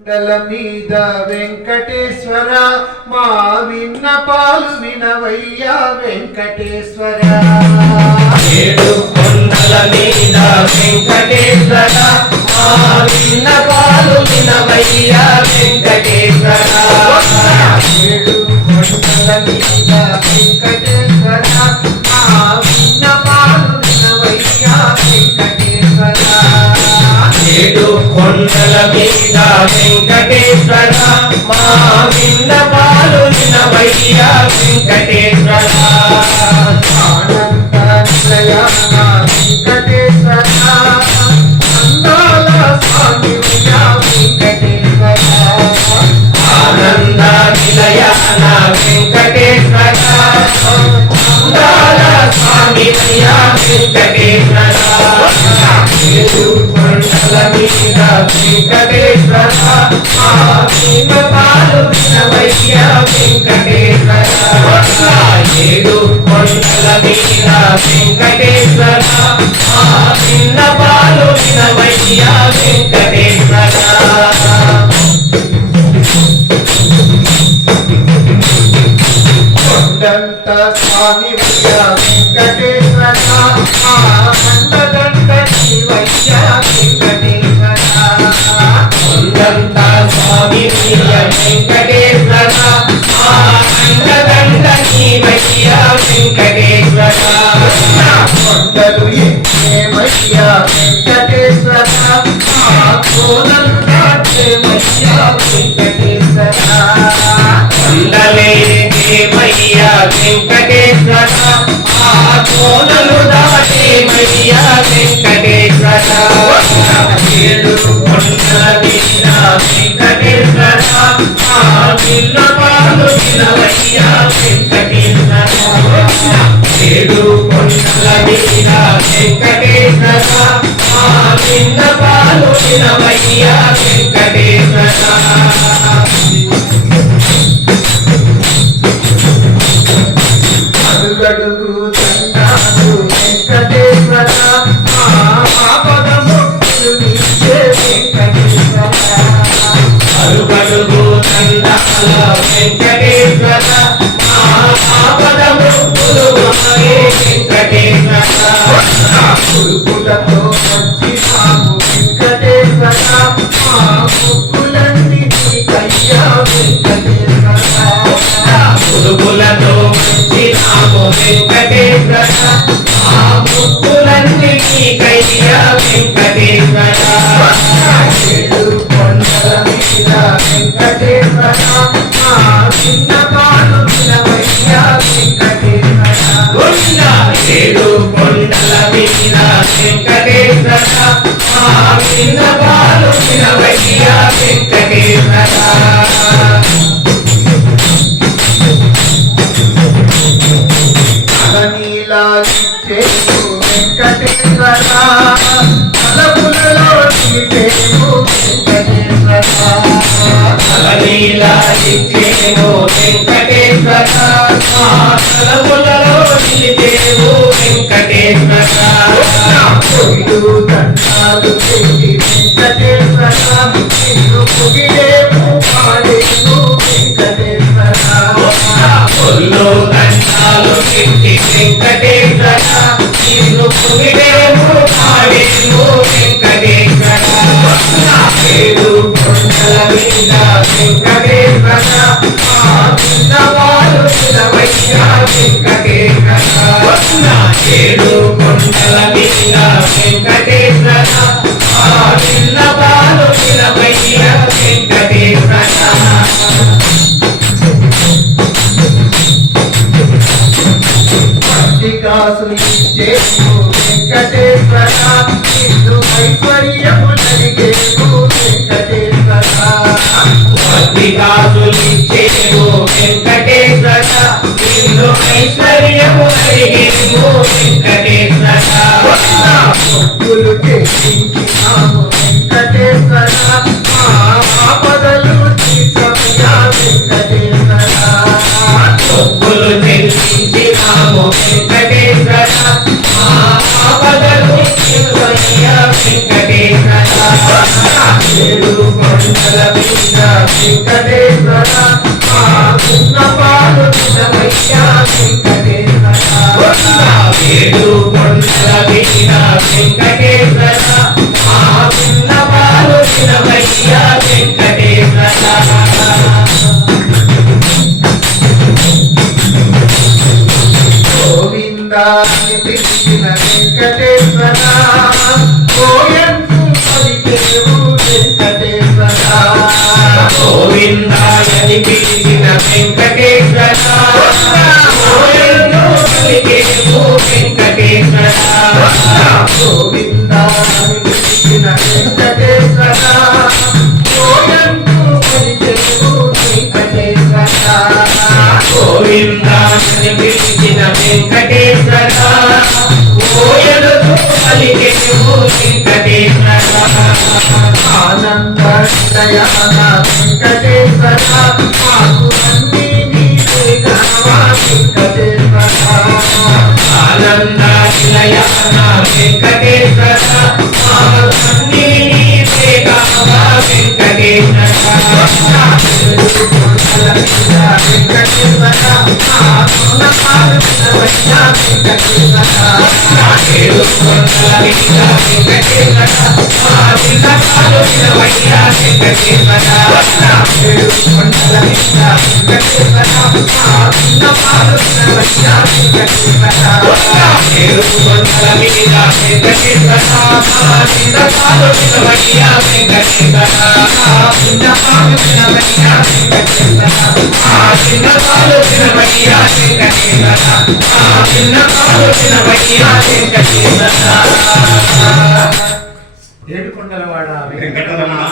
కొండల మీద వెంకటేశ్వర మా విన్నపాలు వినవయ్యా వెంకటేశ్వర. ఏడు కొండల మీద వెంకటేశ్వర మా విన్నపాలు వినవయ్యా వెంకటేశ్వర. ఏడు కొండల మీద వెంకటేశ్వర మా విన్నపాలు వినవయ్యా వెంకటేశ్వర. ఏడు కొండల మీద వెంకటేశ్వర మా విన్నపాలు వినవయ్యా వెంకటేశ్వర. ఆనంద నిలయాన వెంకటేశ్వర అందాల స్వామియా వెంకటేశ్వర. ఆనంద నిలయాన వెంకటేశ్వర అందాల స్వామియా వెంకటేశ్వర. ఏడు కొండల మీద వెంకటేశ్వర మా విన్నపాలు వినవయ్యా వెంకటేశ్వర. ఏడు కొండల మీద వెంకటేశ్వర మా విన్నపాలు వినవయ్యా వెంకటేశ్వర. కొండంత స్వామి వెంకటేశ్వర అండదండ శివయ్య వెంకటేశ్వర. కొండంత స్వామి వెంకటేశ్వర అండదండ శివయ్య వెంకటేశ్వర. కొండలు ఎక్కేమయ్యా వెంకటేశ్వర కోనలు నాట్యమయ్యా వెంకటేశ్వర. కొండలేమయ్యా వెంకటేశ్వర కోనలు దాటేమయ్యా వెంకటేశ్వర. ఏడు కొండల మీద వెంకటేశ్వర విన్నపాలు వినవయ్యా వెంకటేశ్వర. ఏడు కొండల మీద వెంకటేశ్వర విన్నపాలు వినవయ్యా వెంకటేశ్వర. అడుగడుగు దండాలు వెంకటేశ్వర ఆపదముక్తులు నీచే వెంకటేశ్వర. అడుగడుగు దండాల వెంకటేశ్వర ఆపదముక్తులు మాయే వెంకటేశ్వర. కొడుకులతో వచ్చినాము వెంకటేశ్వర ముక్కులన్నీ నీకయ్యా వెంకటేశ్వర. పురుగులతో వచ్చినాము వెంకటేశ్వర ముక్కులన్నీ నీకయ్యా వెంకటేశ్వర. ఏడు కొండల మీద వెంకటేశ్వర విన్నపాలు వినవయ్యా వెంకటేశ్వర. ఏడు కొండల మీద వెంకటేశ్వర విన్నపాలు వినవయ్యా వెంకటేశ్వర. నీలాలిచ్చేము వెంకటేశ్వర తలపులలో నిలిపేము వెంకటేశ్వర. నీలాలిచ్చేమో వెంకటేశ్వర తలములలో నిలిపేవు వెంకటేశ్వర. పొగిడు దండాలు పెట్టి వెంకటేశ్వర నిన్ను పొగిడేము పాడేము వెంకటేశ్వర. ఒళ్ళు దండాలు పెట్టి వెంకటేశ్వర నిన్ను పొగిడేము పాడేము వెంకటేశ్వర. ఏడు కొండల మీద వెంకటేశ్వర విన్నపాలు వినవయ్యా వెంకటేశ్వర. ఏడు కొండల మీద వెంకటేశ్వర విన్నపాలు వినవయ్యా వెంకటేశ్వర. కాసులు ఇచ్చేము వెంకటేశ్వర నిన్ను ఐశ్వర్యము నడిగేము వెంకటేశ్వర. కాసులిచ్చేము వెంకటేశ్వర నిన్ను ఐశ్వర్యము అడిగేము వెంకటేశ్వర. మొక్కులు చెల్లించినాము వెంకటేశ్వర ఆపదలు తీర్చమయ్యా వెంకటేశ్వర. మొక్కులు చెల్లించినాము వెంకటేశ్వర ఆపదలు తీర్చమయ్యా వెంకటేశ్వర. మీద వెంకటేశ్వర మా విన్నపాలు వినవయ్యా వెంకటేశ్వర ఏడు కొండల మీద వెంకటేశ్వర మా విన్నపాలు వినవయ్యా వెంకటేశ్వర గోవిందాన్ని పిలిచిన వెంకటేశ్వర గోయంతు పలికేవు వెంకటేశ్వర గోవిందాయని పిలిచిన వెంకటేశ్వర గోవిందు పలికేవు వెంకటేశ్వర గోవిందాన్ని పిలిచిన వెంకటేశ్వర గోయంతు పలికేవు వెంకటేశ్వర గోవిందాయని పిలిచిన వెంకటేశ్వర గోయలుతో పలికేవు వెంకటేశ్వర ఆనంద దయాన వెంకటేశ్వర మాకు అన్ని నీవే కావా వెంకటేశ్వర ఆనంద నిలయాన వెంకటేశ్వర మామన్నీ నీవే కావా వెంకటేశ్వర ఏడు కొండల మీద వెంకటేశ్వర మా విన్నపాలు వినవయ్యా వెంకటేశ్వర ఏడు కొండల మీద వెంకటేశ్వర మా విన్నపాలు వినవయ్యా వెంకటేశ్వర ఏడు కొండల మీద వెంకటేశ్వర మా విన్నపాలు వినవయ్యా వెంకటేశ్వర విన్నపాలు వినవయ్యా వెంకటేశ్వర ఆ విన్నపాలు వినవయ్యా వెంకటేశ్వర ఆ విన్నపాలు వినవయ్యా వెంకటేశ్వర ఏడుకొండలవాడ వెంకటరమణ